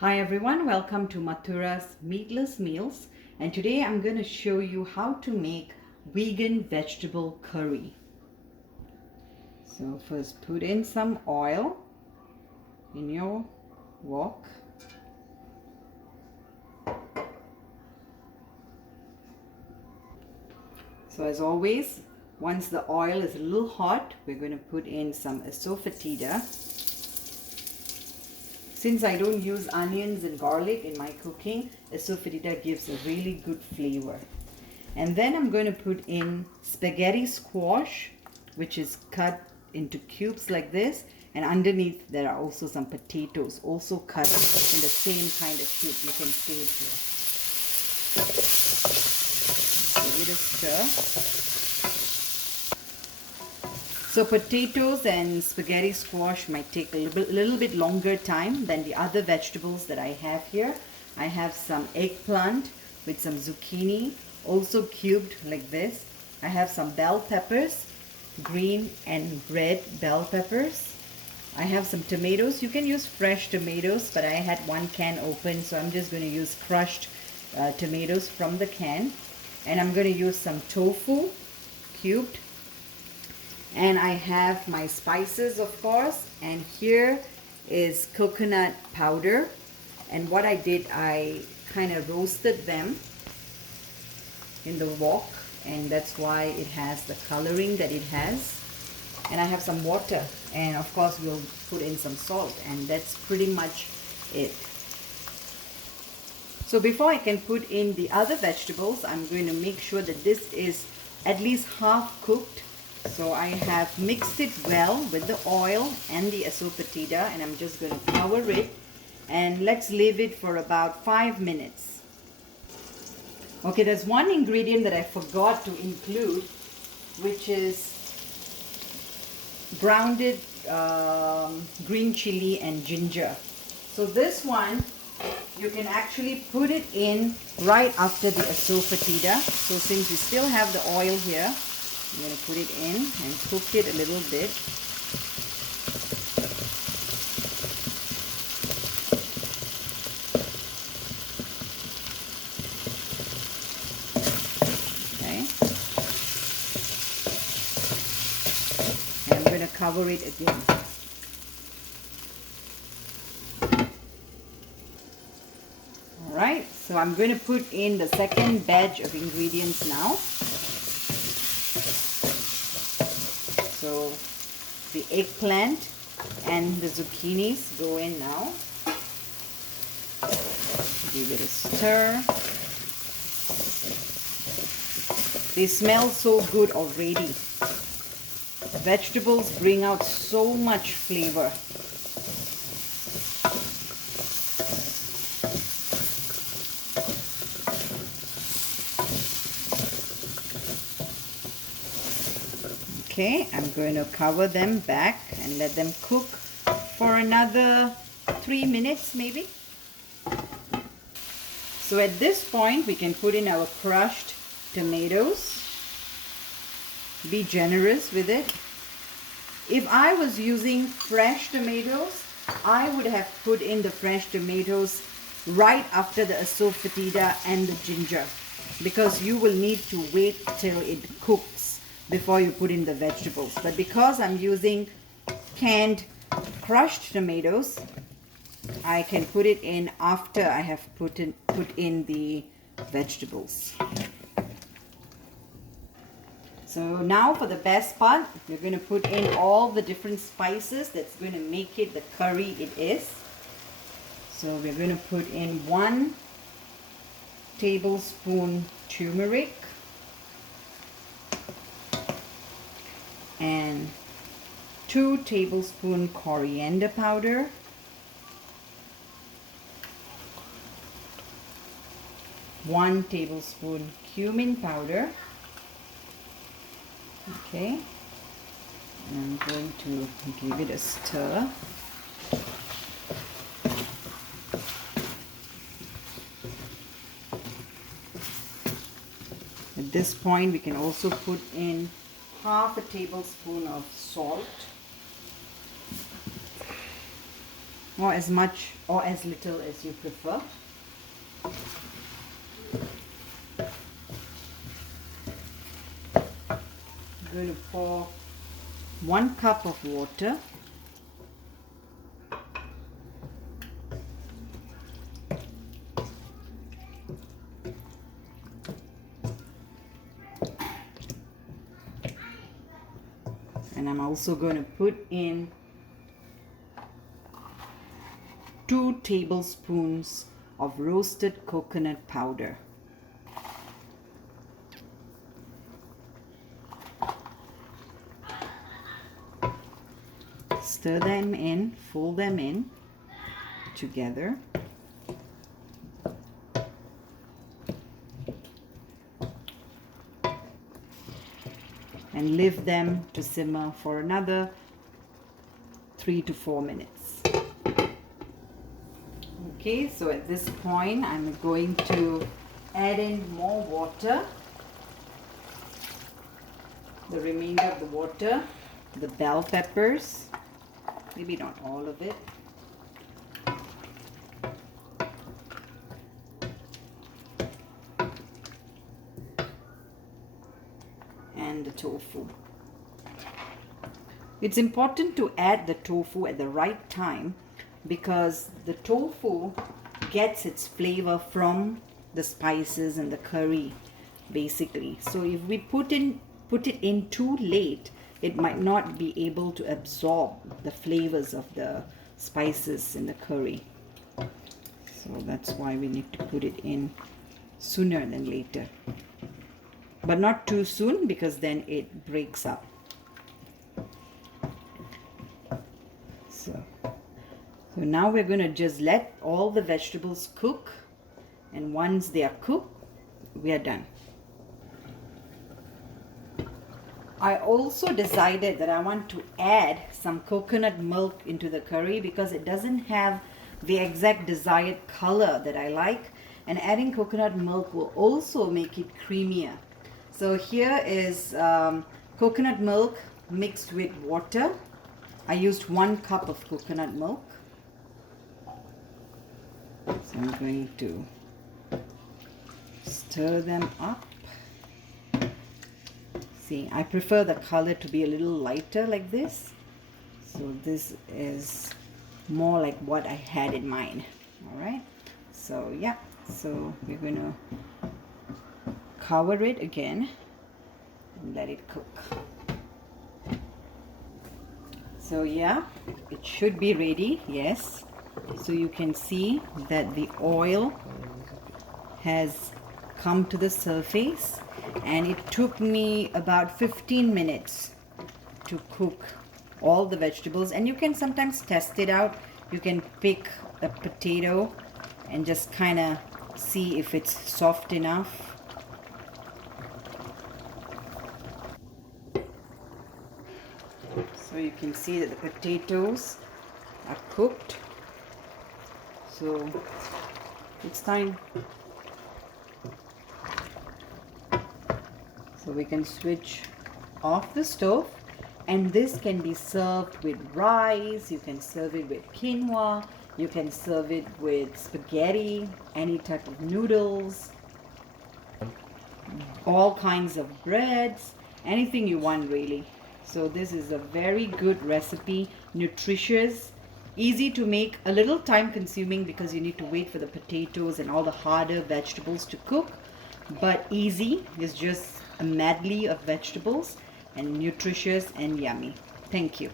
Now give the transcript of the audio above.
Hi everyone, welcome to Mathura's Meatless Meals, and today I'm going to show you how to make vegan vegetable curry. So first put in some oil in your wok. So as always, once the oil is a little hot, we're going to put in some asafoetida. Since I don't use onions and garlic in my cooking, asafoetida gives a really good flavor. And then I'm going to put in spaghetti squash, which is cut into cubes like this. And underneath there are also some potatoes, also cut in the same kind of cube. You can see it here. Give it a stir. So potatoes and spaghetti squash might take a little bit longer time than the other vegetables that I have here. I have some eggplant with some zucchini, also cubed like this. I have some bell peppers, green and red bell peppers. I have some tomatoes. You can use fresh tomatoes, but I had one can open, so I'm just going to use crushed tomatoes from the can. And I'm going to use some tofu, cubed. And I have my spices, of course, and here is coconut powder. And what I did, I kind of roasted them in the wok, and that's why it has the coloring that it has. And I have some water, and of course we'll put in some salt, and that's pretty much it. So before I can put in the other vegetables, I'm going to make sure that this is at least half cooked. So I have mixed it well with the oil and the asafoetida, and I'm just going to cover it and let's leave it for about 5 minutes. Okay, there's one ingredient that I forgot to include, which is grounded green chili and ginger. So this one, you can actually put it in right after the asafoetida. So since we still have the oil here, I'm going to put it in and cook it a little bit. Okay. And I'm going to cover it again. Alright, so I'm going to put in the second batch of ingredients now. So the eggplant and the zucchinis go in now. Give it a stir. They smell so good already. Vegetables bring out so much flavor. Okay, I'm going to cover them back and let them cook for another 3 minutes maybe. So at this point we can put in our crushed tomatoes. Be generous with it. If I was using fresh tomatoes, I would have put in the fresh tomatoes right after the asafoetida and the ginger, because you will need to wait till it cooks before you put in the vegetables. But because I'm using canned crushed tomatoes, I can put it in after I have put in the vegetables. So now for the best part, we're going to put in all the different spices that's going to make it the curry it is. So we're going to put in 1 tablespoon turmeric and 2 tablespoon coriander powder, 1 tablespoon cumin powder. Okay, and I'm going to give it a stir. At this point, we can also put in half a tablespoon of salt. or as much or as little as you prefer. I'm going to pour 1 cup of water. And I'm also going to put in 2 tablespoons of roasted coconut powder. Stir them in, fold them in together. And leave them to simmer for another 3 to 4 minutes. Okay, so at this point I'm going to add in more water. The remainder of the water, the bell peppers, maybe not all of it. And the tofu. It's important to add the tofu at the right time because the tofu gets its flavor from the spices and the curry basically. So if we put it in too late, it might not be able to absorb the flavors of the spices in the curry. So that's why we need to put it in sooner than later. But not too soon because then it breaks up. So now we're going to just let all the vegetables cook, and once they are cooked, we are done. I also decided that I want to add some coconut milk into the curry because it doesn't have the exact desired color that I like, and adding coconut milk will also make it creamier. So here is coconut milk mixed with water. I used 1 cup of coconut milk. So I'm going to stir them up. See, I prefer the color to be a little lighter like this. So this is more like what I had in mind. All right. So yeah, so we're going to cover it again and let it cook. So yeah, it should be ready. Yes. So you can see that the oil has come to the surface, and it took me about 15 minutes to cook all the vegetables. And you can sometimes test it out. You can pick a potato and just kind of see if it's soft enough. So you can see that the potatoes are cooked. So it's time. So we can switch off the stove, and this can be served with rice. You can serve it with quinoa. You can serve it with spaghetti, any type of noodles, all kinds of breads, anything you want really. So this is a very good recipe, nutritious, easy to make, a little time consuming because you need to wait for the potatoes and all the harder vegetables to cook, but easy. It's just a medley of vegetables and nutritious and yummy. Thank you.